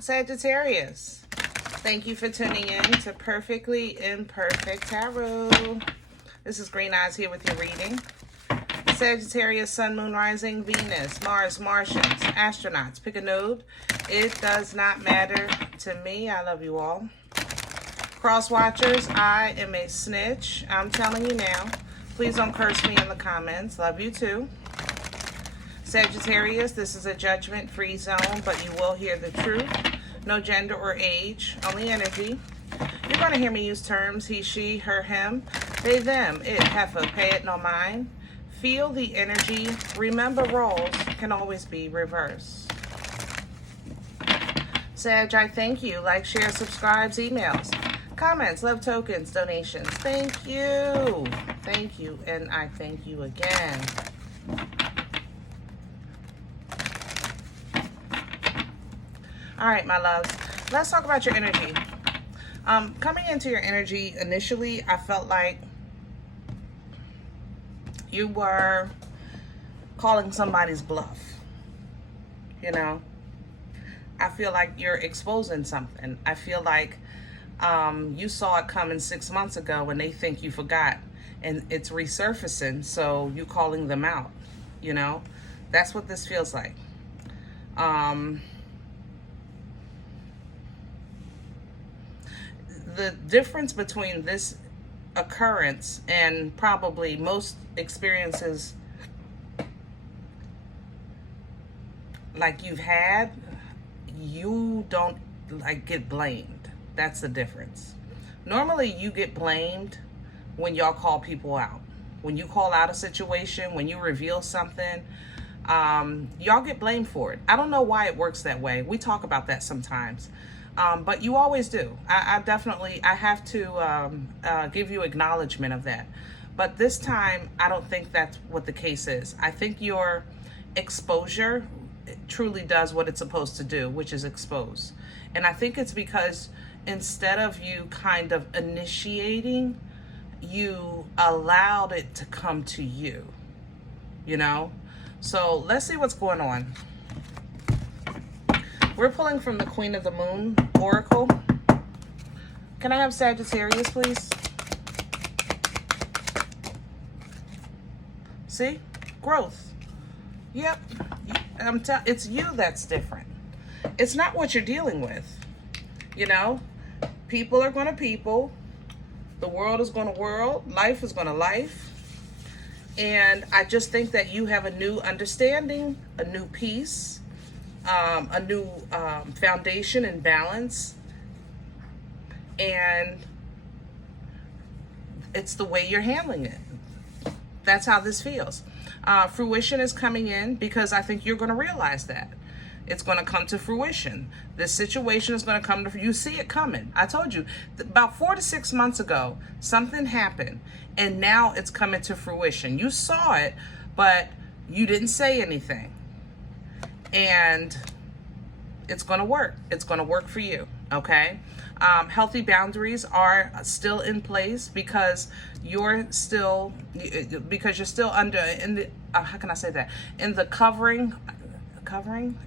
Sagittarius, thank you for tuning in to Perfectly Imperfect Tarot. This is Green Eyes here with your reading. Sagittarius, Sun, Moon, Rising, Venus, Mars, Martians, astronauts. Pick a node. It does not matter to me. I love you all. Cross watchers, I am a snitch. I'm telling you now. Please don't curse me in the comments. Love you too. Sagittarius, this is a judgment-free zone, but you will hear the truth. No gender or age, only energy. You're going to hear me use terms he, she, her, him, they, them, it, heifer, pay it, no mind. Feel the energy. Remember, roles can always be reversed. Sag, I thank you. Like, share, subscribes, emails, comments, love tokens, donations. Thank you. Thank you. And I thank you again. All right, my loves, let's talk about your energy. Coming into your energy, initially, I felt like you were calling somebody's bluff. You know, I feel like you're exposing something. I feel like you saw it coming 6 months ago and they think you forgot and it's resurfacing, so you calling them out, you know? That's what this feels like. The difference between this occurrence and probably most experiences like you've had, you don't like get blamed. That's the difference. Normally you get blamed when y'all call people out. When you call out a situation, when you reveal something, y'all get blamed for it. I don't know why it works that way. We talk about that sometimes. But you always do. I have to give you acknowledgement of that. But this time, I don't think that's what the case is. I think your exposure truly does what it's supposed to do, which is expose. And I think it's because instead of you kind of initiating, you allowed it to come to you, you know? So let's see what's going on. We're pulling from the Queen of the Moon Oracle. Can I have Sagittarius, please? See? Growth. Yep. It's you that's different. It's not what you're dealing with. You know? People are going to people. The world is going to world. Life is going to life. And I just think that you have a new understanding, a new peace, a new foundation and balance, and it's the way you're handling it. That's how this feels. Fruition is coming in because I think you're going to realize that it's going to come to fruition. This situation is going to come to you. See it coming. I told you about 4 to 6 months ago something happened and now it's coming to fruition. You saw it, but you didn't say anything. And it's going to work. It's going to work for you, okay? Healthy boundaries are still in place because you're still under, in the, how can I say that? In the covering,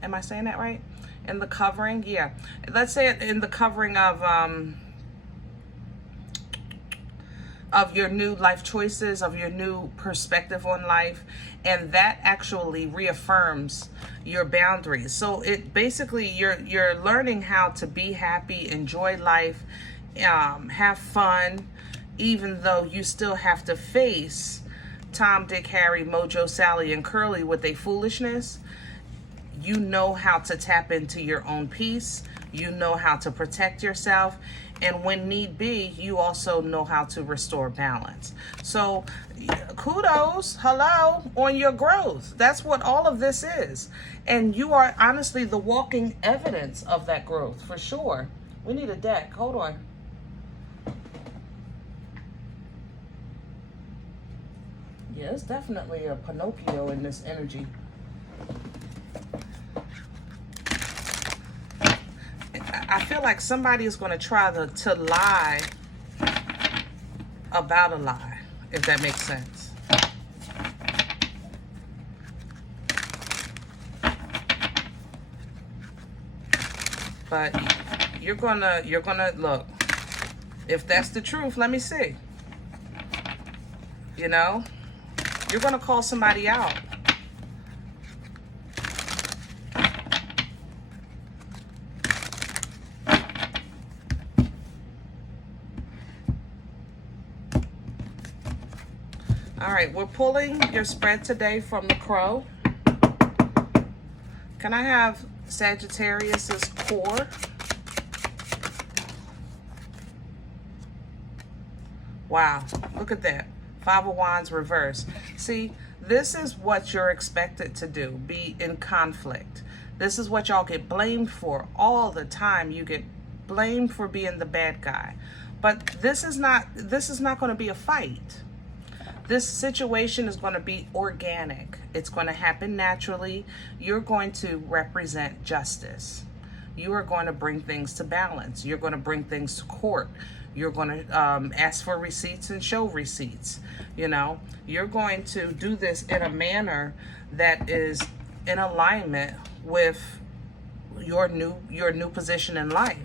am I saying that right? In the covering, yeah. Let's say it in the covering of your new life choices, of your new perspective on life, and that actually reaffirms your boundaries. So it basically, you're learning how to be happy, enjoy life, have fun, even though you still have to face Tom, Dick, Harry, Mojo, Sally, and Curly with their foolishness. You know how to tap into your own peace. You know how to protect yourself. And when need be, you also know how to restore balance. So kudos, hello, on your growth. That's what all of this is. And you are honestly the walking evidence of that growth, for sure. We need a deck. Hold on. Yeah, it's definitely a Pinocchio in this energy. I feel like somebody is going to try to lie about a lie, if that makes sense. But you're gonna look. If that's the truth, let me see. You know, you're gonna call somebody out. All right, we're pulling your spread today from the Crow. Can I have Sagittarius's core? Wow, look at that. Five of Wands reverse. See, this is what you're expected to do, be in conflict. This is what y'all get blamed for all the time. You get blamed for being the bad guy. But this is not going to be a fight. This situation is going to be organic. It's going to happen naturally. You're going to represent justice. You are going to bring things to balance. You're going to bring things to court. You're going to ask for receipts and show receipts. You know, you're going to do this in a manner that is in alignment with your new position in life.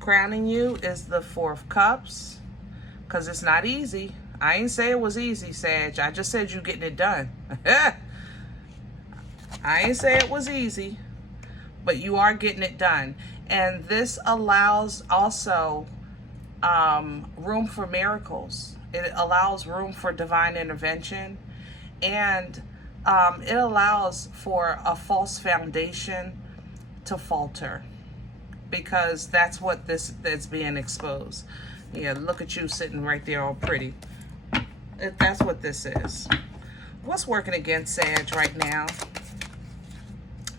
Crowning you is the Four of Cups. Because it's not easy. I ain't say it was easy, Sag. I just said you getting it done. I ain't say it was easy, but you are getting it done. And this allows also room for miracles. It allows room for divine intervention. And it allows for a false foundation to falter. Because that's what that's being exposed. Yeah, look at you sitting right there all pretty. That's what this is. What's working against Sag right now?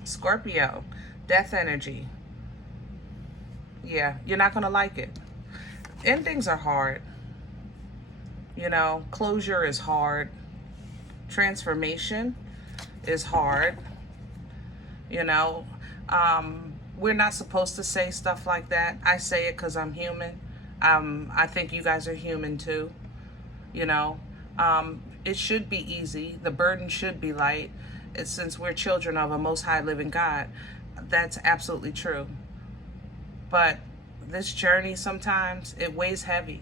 Scorpio, death energy. Yeah, you're not going to like it. Endings are hard. You know, closure is hard. Transformation is hard. You know, we're not supposed to say stuff like that. I say it because I'm human. I think you guys are human too. You know, it should be easy. The burden should be light. Since we're children of a most high living God, that's absolutely true. But this journey, sometimes it weighs heavy.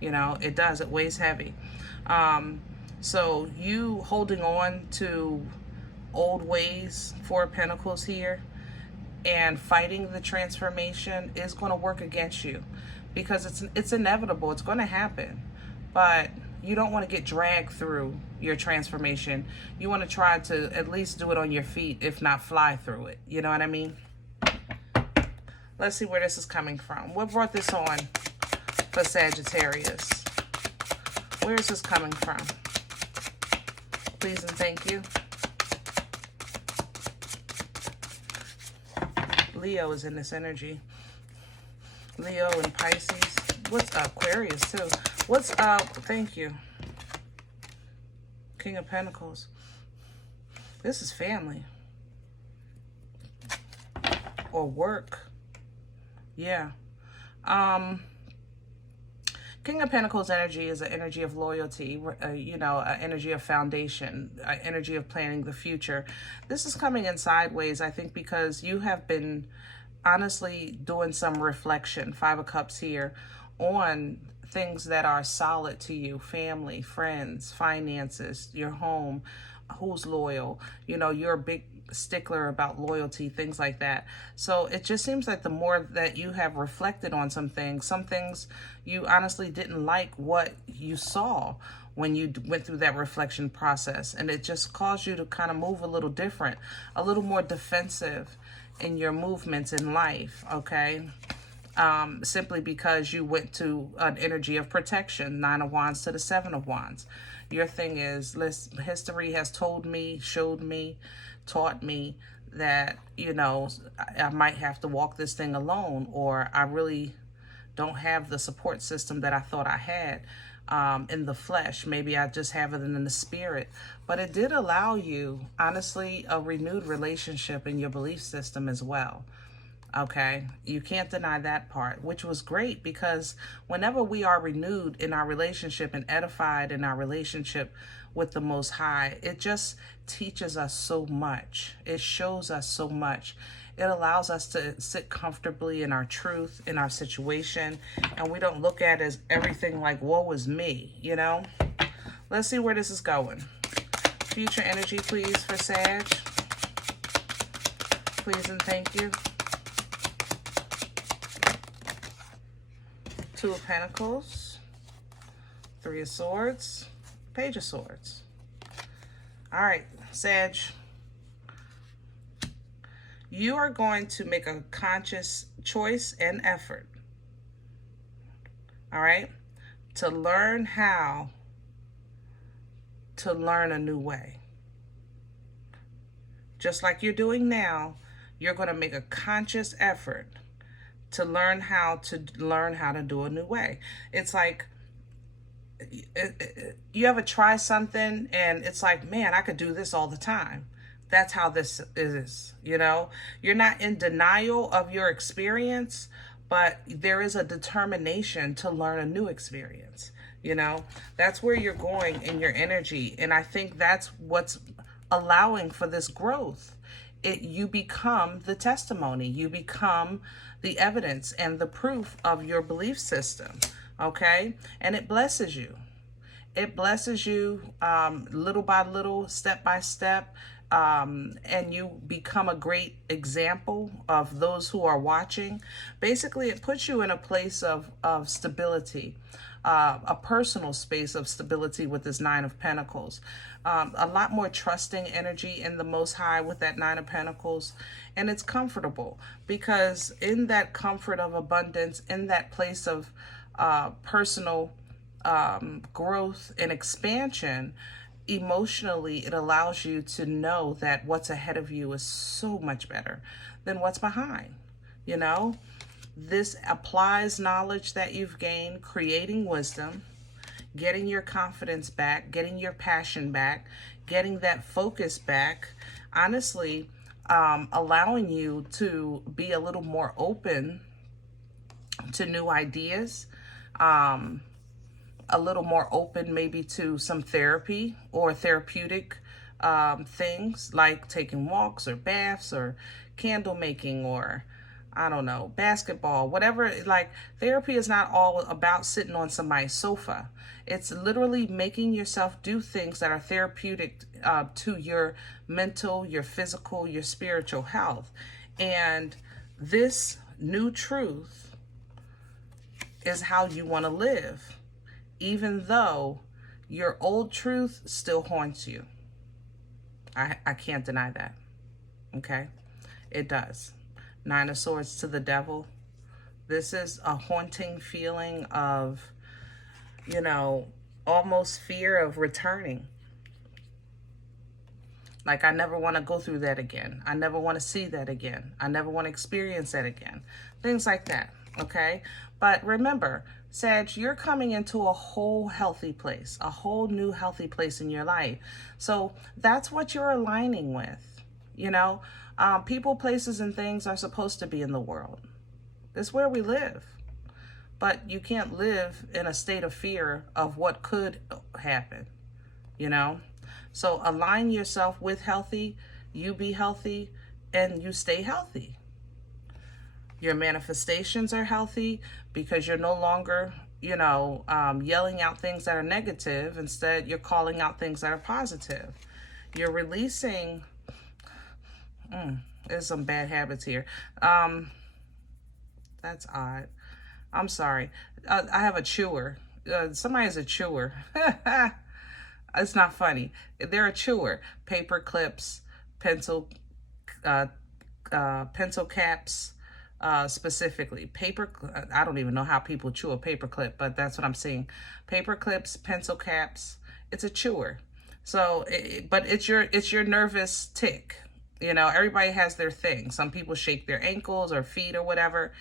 You know, it does. It weighs heavy. So you holding on to old ways, Four of Pentacles here, and fighting the transformation is going to work against you. Because it's inevitable. It's going to happen. But you don't want to get dragged through your transformation. You want to try to at least do it on your feet, if not fly through it. You know what I mean? Let's see where this is coming from. What brought this on for Sagittarius? Where is this coming from? Please and thank you. Leo is in this energy. Leo and Pisces. What's up? Aquarius too. What's up? Thank you. King of Pentacles. This is family. Or work. Yeah. King of Pentacles energy is an energy of loyalty, you know, an energy of foundation, an energy of planning the future. This is coming in sideways, I think, because you have been honestly doing some reflection, Five of Cups here, on things that are solid to you: family, friends, finances, your home, who's loyal. You know, you're a big stickler about loyalty, things like that. So it just seems like the more that you have reflected on some things you honestly didn't like what you saw when you went through that reflection process, and it just caused you to kind of move a little different, a little more defensive in your movements in life, okay? Simply because you went to an energy of protection, Nine of Wands to the Seven of Wands. Your thing is, history has told me, showed me, taught me that, you know, I might have to walk this thing alone, or I really don't have the support system that I thought I had in the flesh. Maybe I just have it in the spirit. But it did allow you, honestly, a renewed relationship in your belief system as well. Okay, you can't deny that part, which was great, because whenever we are renewed in our relationship and edified in our relationship with the Most High, it just teaches us so much. It shows us so much. It allows us to sit comfortably in our truth, in our situation, and we don't look at it as everything like, woe is me, you know? Let's see where this is going. Future energy, please, for Sag. Please and thank you. Two of Pentacles, Three of Swords, Page of Swords. All right, Sag. You are going to make a conscious choice and effort, all right, to learn how to learn a new way. Just like you're doing now, you're going to make a conscious effort to learn how to do a new way. It's like you ever try something and it's like, man, I could do this all the time. That's how this is, you know? You're not in denial of your experience, but there is a determination to learn a new experience, you know? That's where you're going in your energy. And I think that's what's allowing for this growth. You become the testimony. You become the evidence and the proof of your belief system, okay? And it blesses you. It blesses you little by little, step by step. And you become a great example of those who are watching. Basically, it puts you in a place of stability, a personal space of stability with this Nine of Pentacles. A lot more trusting energy in the Most High with that Nine of Pentacles. And it's comfortable because in that comfort of abundance, in that place of personal growth and expansion, emotionally, it allows you to know that what's ahead of you is so much better than what's behind, you know? This applies knowledge that you've gained, creating wisdom, getting your confidence back, getting your passion back, getting that focus back, honestly, allowing you to be a little more open to new ideas, a little more open maybe to some therapy or therapeutic things like taking walks or baths or candle making or, I don't know, basketball, whatever. Like, therapy is not all about sitting on somebody's sofa. It's literally making yourself do things that are therapeutic to your mental, your physical, your spiritual health. And this new truth is how you want to live, even though your old truth still haunts you. I can't deny that, okay? It does. Nine of Swords to the Devil. This is a haunting feeling of, you know, almost fear of returning. Like, I never want to go through that again. I never want to see that again. I never want to experience that again. Things like that, okay? But remember, Sag, you're coming into a whole healthy place, a whole new healthy place in your life. So that's what you're aligning with, you know? People, places, and things are supposed to be in the world. It's where we live. But you can't live in a state of fear of what could happen, you know? So align yourself with healthy, you be healthy, and you stay healthy. Your manifestations are healthy because you're no longer, you know, yelling out things that are negative. Instead, you're calling out things that are positive. You're releasing, there's some bad habits here. That's odd. I'm sorry. I have a chewer. Somebody's a chewer. It's not funny. They're a chewer. Paper clips, pencil caps, specifically. I don't even know how people chew a paper clip, but that's what I'm seeing. Paper clips, pencil caps. It's a chewer. So, but it's your nervous tick. You know, everybody has their thing. Some people shake their ankles or feet or whatever.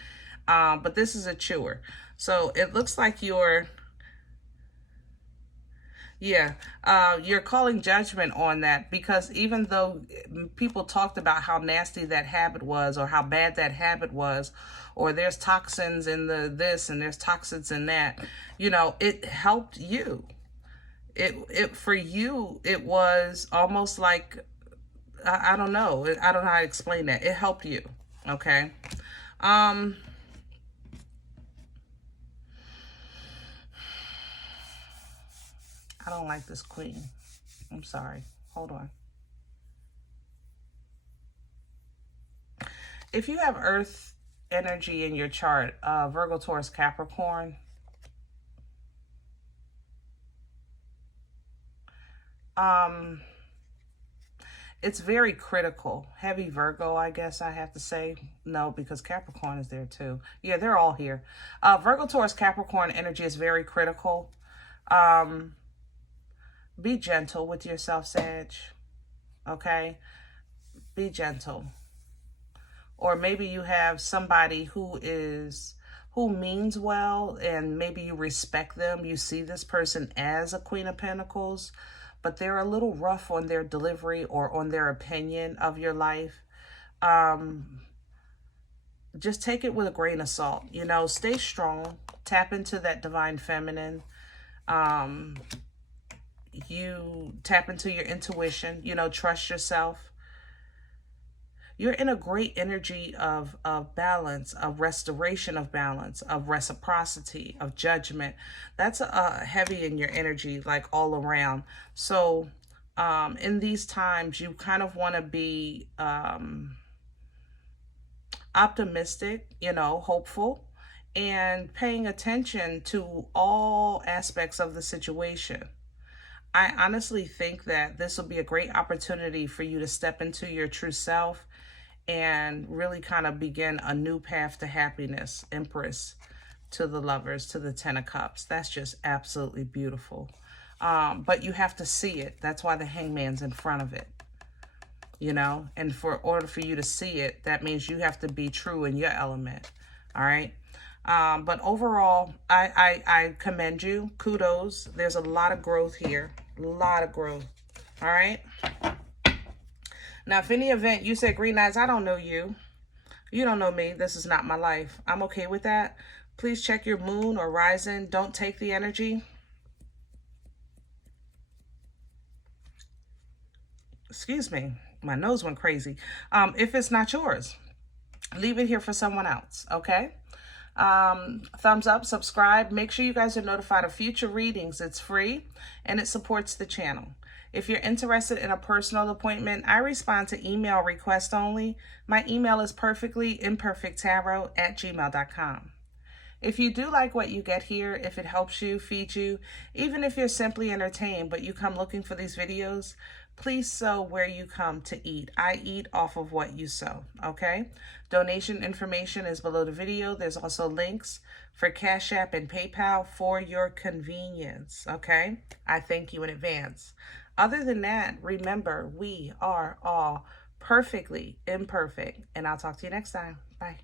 But this is a chewer. So it looks like you're calling judgment on that, because even though people talked about how nasty that habit was or how bad that habit was, or there's toxins in this and there's toxins in that, you know, it helped you. it for you, it was almost like, I don't know. I don't know how to explain that. It helped you. Okay. I don't like this queen. I'm sorry. Hold on. If you have Earth energy in your chart, Virgo, Taurus, Capricorn, it's very critical. Heavy Virgo, I guess I have to say. No, because Capricorn is there too. Yeah, they're all here. Virgo, Taurus, Capricorn energy is very critical. Be gentle with yourself, Sag. Okay? Be gentle. Or maybe you have somebody who means well, and maybe you respect them. You see this person as a Queen of Pentacles, but they're a little rough on their delivery or on their opinion of your life. Just take it with a grain of salt. You know, stay strong. Tap into that divine feminine. You tap into your intuition. You know, trust yourself. You're in a great energy of balance, of restoration of balance, of reciprocity, of judgment. That's heavy in your energy, like all around. So in these times, you kind of want to be optimistic, you know, hopeful, and paying attention to all aspects of the situation. I honestly think that this will be a great opportunity for you to step into your true self and really kind of begin a new path to happiness. Empress to the Lovers, to the Ten of Cups. That's just absolutely beautiful. But you have to see it. That's why the Hangman's in front of it. You know, and for order for you to see it, that means you have to be true in your element. All right. But overall, I commend you. Kudos. There's a lot of growth here. A lot of growth. All right. Now, if any event you said, Green Eyes, I don't know you. You don't know me. This is not my life. I'm okay with that. Please check your moon or rising. Don't take the energy. Excuse me. My nose went crazy. If it's not yours, leave it here for someone else. Okay. Thumbs up, subscribe. Make sure you guys are notified of future readings. It's free and it supports the channel. If you're interested in a personal appointment, I respond to email requests only. My email is perfectlyimperfecttarot@gmail.com. If you do like what you get here, if it helps you, feeds you, even if you're simply entertained, but you come looking for these videos, please sow where you come to eat. I eat off of what you sow, okay? Donation information is below the video. There's also links for Cash App and PayPal for your convenience, okay? I thank you in advance. Other than that, remember, we are all perfectly imperfect, and I'll talk to you next time. Bye.